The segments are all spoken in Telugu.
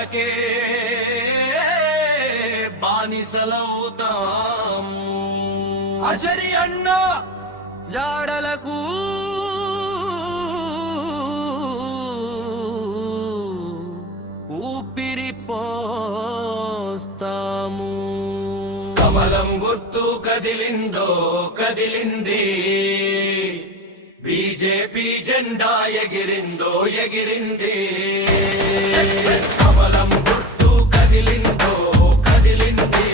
ఆశయాలకే బానిసలవుతాము. అజరి అన్న జాడలకు ఊపిరి పోస్తాము. కమలం గుర్తు కదిలిందో కదిలింది, బీజేపీ జెండా ఎగిరిందో ఎగిరింది. కమలం గుర్తు కదిలిందో కదిలింది,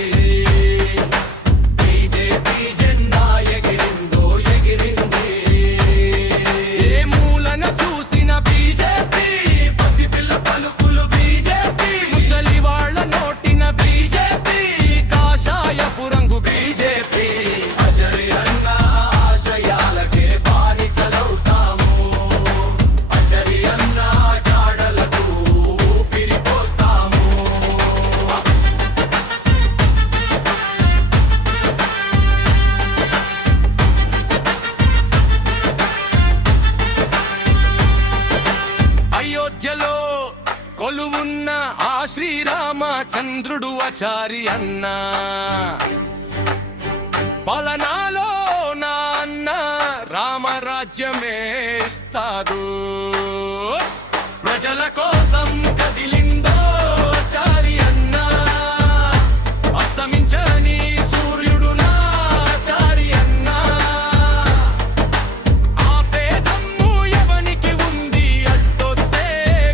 బీజేపీ జెండా ఎగిరిందో ఎగిరింది. ఏ మూలన చూసిన బీజేపీ, పసిపిల్ల పలుకులు బీజేపీ, ముసలి వాళ్ళ నోటిన బీజేపీ, కాషాయపు రంగు బీజేపీ. అజరి అన్న ఆశయాలకే బానిసలవుతాము. అజరి అన్న జాడలకు ఊపిరి పోస్తాము. అయోధ్యలో కొలువున్న ఆ శ్రీరామచంద్రుడు ఆచారి అన్న, పాలనాలో నా అన్న రామరాజ్యమే ఇస్తాడు. ప్రజల కోసం కదిలిందో ఆచారి అన్న, అస్తమించని సూర్యుడు నా ఆచారి అన్న. ఆ పేదమ్ము ఎవనికి ఉంది, అడ్డొస్తే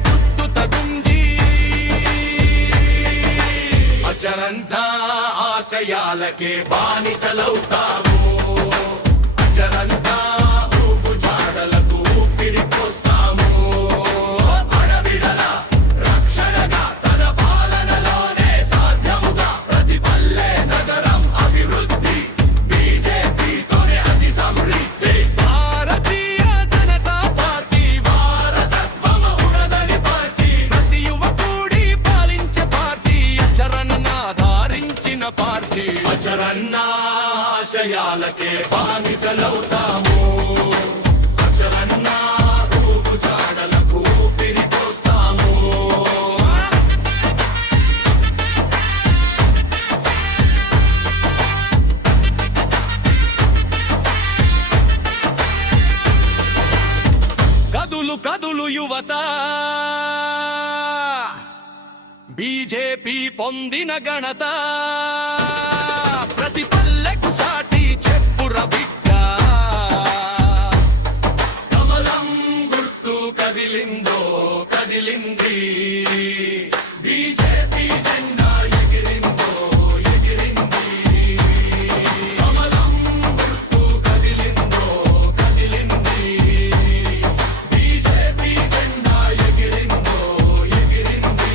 గుర్తు తగుంజి. అజరంతా ఆశయాలకే బానిసలవుతాము. అజరంతా రూపు జాడలకు ఊపిరి పోస్తాము. అడవిడల రక్షణగా తన పాలనలోనే సాధ్యముగా ప్రతి పల్లె నగరం అభివృద్ధి, బీజేపీతోనే అతి సమృద్ధి. భారతీయ జనతా పార్టీ వారసత్వము ఉడదని పార్టీ, ప్రతి యువకుడి పాలించే పార్టీ, అజరన్న ధారించిన పార్టీ. అజరన్న ఆశయాలకే బానిసలవుతాము. అజరన్న రూపు జాడలకు ఊపిరి పోస్తాము. కదులు కదులు యువత, బీజేపీ పొందిన ఘనత. ప్రతి పల్లెకు సాటి చెప్పుర బిడ్డ, కమలం గుర్తు కదిలిందో కదిలింది, బీజేపీ జెండా ఎగిరిందో ఎగిరింది. కమలం గుర్తు కదిలిందో కదిలింది, బీజేపీ జెండా ఎగిరిందో ఎగిరింది.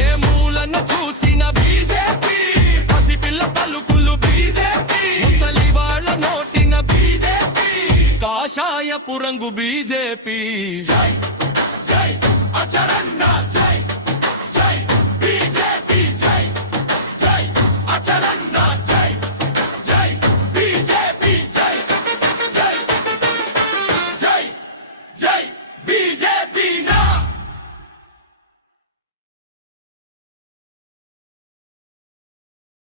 ఏ మూలన చూసిన బీజేపీ, పసిపిల్ల పలుకులు బీజేపీ, ముసలి వాళ్ళ నోటిన బీజేపీ, కాషాయపు రంగు బీజేపీ. జై జై అజరన్న జై.